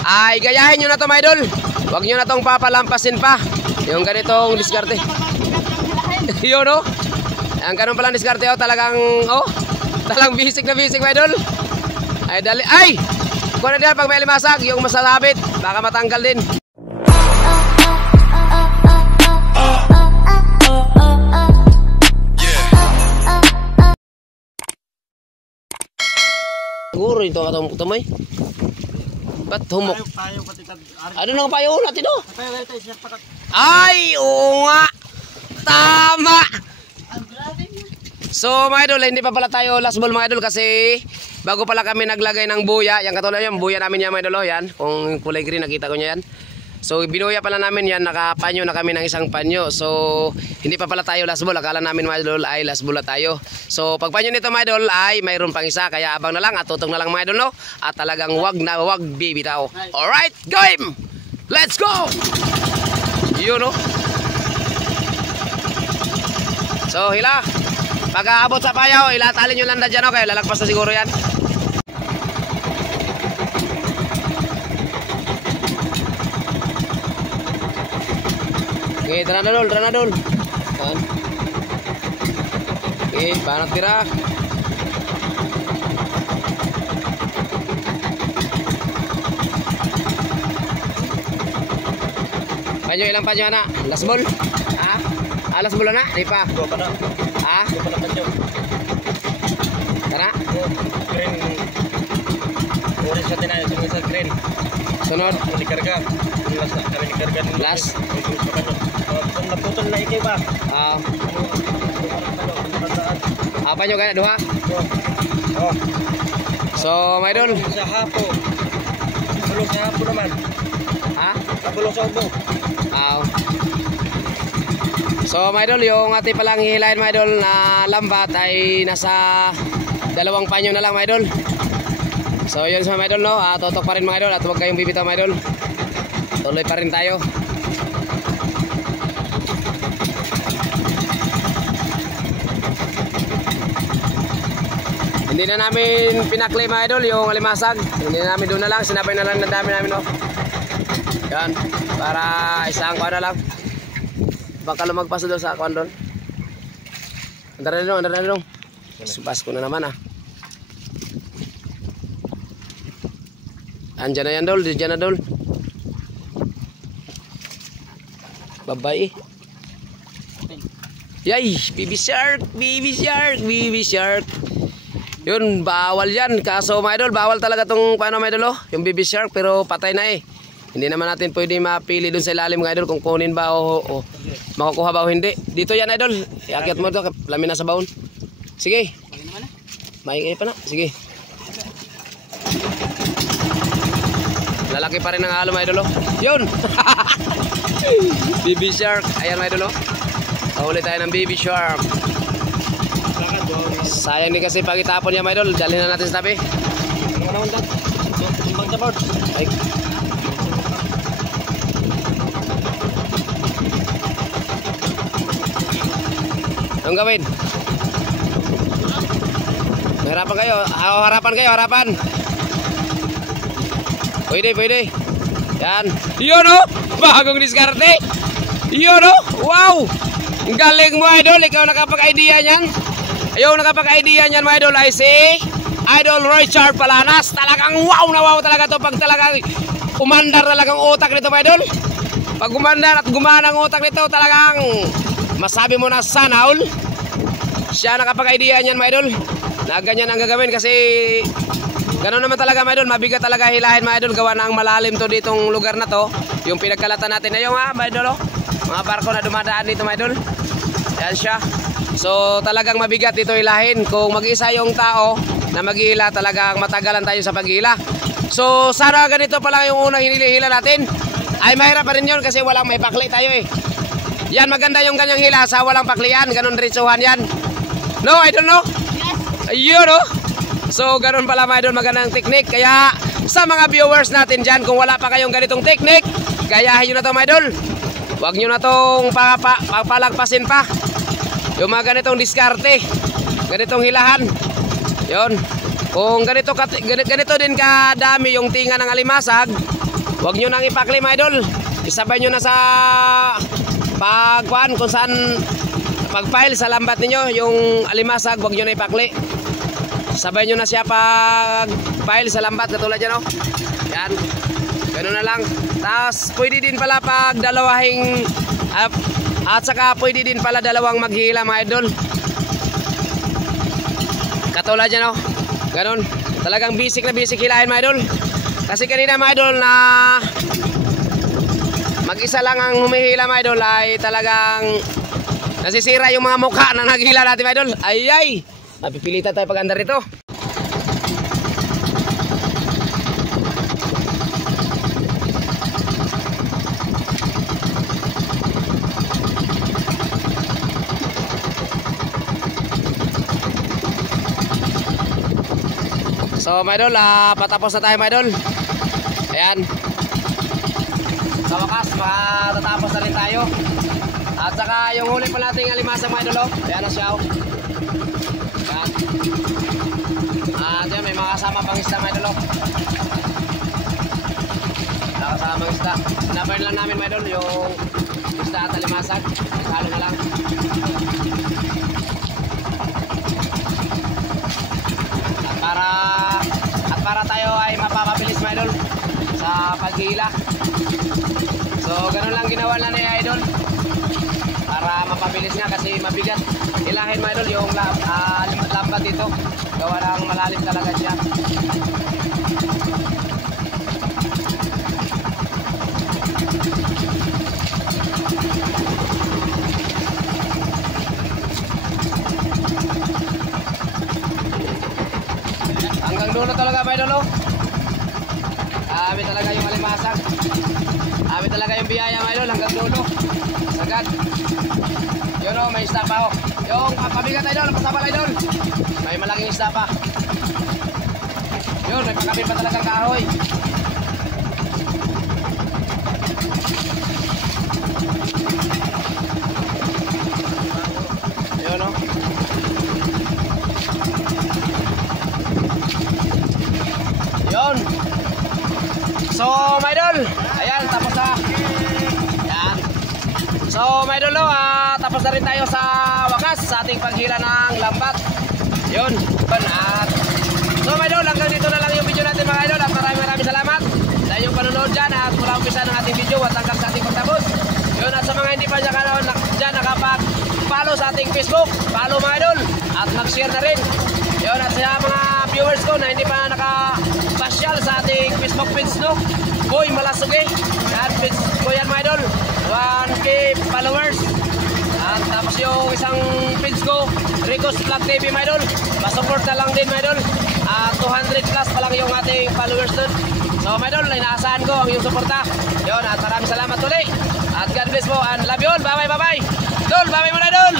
ay gayahin nyo na to, mga idol. Huwag nyo na tong papalampasin pa. Yung ganitong diskarte. Yun, no? Ang ganun palang diskarte, talagang bisik na bisik, mga idol. Ay, dali. Ay! Kung na din, pag may limasag, yung masasabit, baka matanggal din. Siguro ito katong tumoy. Ba't humok? Ano nang payo natin, no? Ay, oo nga. Tama. So mga idol, hindi pa pala tayo last ball, mga idol, kasi bago pala kami naglagay ng buya. Yan katulad yan, buya namin yan, mga idol. Yan, kung kulay green, nakita ko niya yan. So binuya pala namin yan, nakapanyo na kami ng isang panyo. So hindi pa pala tayo last ball. Akala namin, mga idol, ay last ball na tayo. So pag panyo nito, mga idol, ay mayroon pang isa. Kaya abang na lang at tutong na lang, mga idol, no? At talagang wag bibitaw. Alright, game! Let's go! Yun, no? So hila. Pag aabot sa payaw, ilatalin nyo lang na dyan, okay? Lalagpas na siguro yan. Okay, tara na dol. Okay, panat tira. Panyo, ilang panyo na? Last ball? Ha? Last ball na? Di pa? Dua pa na. Ha? Dua pa na panyo. Tara? Green. Orange natin na. Sunod sa green. Sunod? Kung karga. Last na kami karga. Last? Kung naputol na ikaw ba? Panyo kaya? Duha? Oh. So, my idol. Sa hapo. Tulong sa hapo naman. Ha? Tulong sa ubo. So mga idol, yung ating palang hihilahin, mga idol, na lambat ay nasa 2 panyo na lang, mga idol. So yun sa mga idol, no? Totok pa rin, mga idol, at huwag kayong bibitaw, mga idol. Tuloy pa rin tayo. Hindi na namin pinakli, mga idol, yung alimasag. Hindi na namin, doon na lang, sinabay na lang na dami namin, no? Yan, para isang kuha na lang. Baka lumagpas doon sa kuha doon. Andar na dong. Subas ko na naman, Andyan na yan, dol. Diyan na, dol. Babae. Yay! Baby shark. Yun, bawal yan. Kaso, mga idol, bawal talaga tong paano, mga idol, yung baby shark, pero patay na Hindi naman natin pwede mapili dun sa ilalim, mga idol, kung kunin ba o makukuha ba o hindi. Dito yan, idol. Iakyat mo ito, lamin na sa baon. Sige. Maingay pa na. Sige. Lalaki pa rin ang halo, mga idol. Yun! Baby shark. Ayan, mga idol. Kahuli tayo ng baby shark. Sayang din kasi pag itapon niya, mga idol. Dalhin na natin sa tabi. Ay. Anong gawin? Harapan kayo. Harapan. Pwede. Yan. Yun, bagong diskarte. Yun, wow. Ang galing mo, idol. Ikaw nakapag-idea niyan. Ayaw nakapag-idea niyan, mga idol. I see. Idol Richard Palanas. Talagang wow na wow talaga to. Pag talagang umandar talagang utak nito, mga idol. Pag umandar at gumana ang utak nito, talagang masabi mo na sana all. Siya nakapag-idea niyan, mga idol. Na ganyan ang gagawin kasi gano'n naman talaga, mga idol. Mabigat talaga hilahin, mga idol. Gawa na ang malalim to ditong lugar na to. Yung pinagkalatan natin na yung mga idol, mga barko na dumadaan dito, mga idol. Yan siya. So talagang mabigat dito hilahin. Kung mag-isa yung tao na mag-ihila, talagang matagalan tayo sa pag-ihila. So sana ganito pa lang yung unang hinihila natin. Ay mahirap pa rin yun kasi walang may pakli tayo Yan, maganda yung ganyang hila sa walang paklian. Ganon ritsuhan yan. No, I don't know. Yes. Ayun, So, ganon pala, mga idol, magandang teknik. Kaya, sa mga viewers natin dyan, kung wala pa kayong ganitong teknik, gayahin nyo na to, mga idol. Huwag nyo na itong papalagpasin pa. Yung mga ganitong diskarte. Ganitong hilahan. Yun. Kung ganito din kadami yung tinga ng alimasag, huwag nyo nang ipakli mga idol. Isabay nyo na sa pagkuhan kung saan pag-file sa lambat ninyo yung alimasag, huwag nyo na ipakli. Sabay nyo na siya pag-file sa lambat katulad yan, oh. Yan. Ganun na lang. Tapos pwede din pala pag dalawahing at saka pwede din pala dalawang maghila mga idol. Katulad yan, oh. Ganun. Talagang basic na basic hilahin mga idol. Kasi kanina mga idol na mag-isa lang ang humihila mga idol ay talagang nasisira yung mga mukha na naghila natin mga idol. Ay! Mapipilitan tayo pag-andar rito. So mga idol, patapos na tayo mga idol. Ayan. Sa wakas, matatapos na rin tayo. At saka yung huli pa nating alimasag mga idol, oh. Ayan na siya, oh. Ayan. At yan, may mga kasama pang isda mga idol, oh. Mga kasama pang isda. Sinabayan lang namin mga idol yung isda at alimasag. Halo na lang. At para tayo ay mapapabilis mga idol sa paghila. So ganun lang ginawa na ni idol para mapabilis nga kasi mabigat ilahin mga idol yung lambat dito. Gawa ng malalim talaga siya. Hanggang dulo talaga mga idol, oh. Abi talaga yung alimasag. Abi talaga yung biyaya mga idol hanggang dulo. Sagad. Yun, oh, may isda pa, oh. Yung pabigat idol, pasabal idol. May malaking isda pa. Yun, may pagkabit pa talagang kahoy. Yun, oh. Yun. So, my idol, ayan, tapos na. Ayan. So, my idol, tapos na rin tayo sa wakas sa ating paghila ng lambat. Yun. At, so, my idol, hanggang dito na lang yung video natin mga idol. At maraming salamat sa inyong panonood dyan. At mula umpisa ng ating video at hanggang sa ating pagtapos. Yun, at sa mga hindi pa dyan nakapag-follow sa ating Facebook, follow mga idol. At mag-share na rin. Yun, at sa mga viewers ko na hindi pa nakapasyal sa ating Facebook page, no? Boy Malasugi. At page ko yan mga idol. 1K followers. At tapos yung isang page ko, Rico's Vlog TV mga idol. Masupport na lang din mga idol. At 200 plus pa lang yung ating followers dun. So mga idol, inaasahan ko ang iyong suporta. Yun, at maraming salamat ulit. At God bless po and love you all. Bye bye, bye bye. Idol, bye bye mga idol.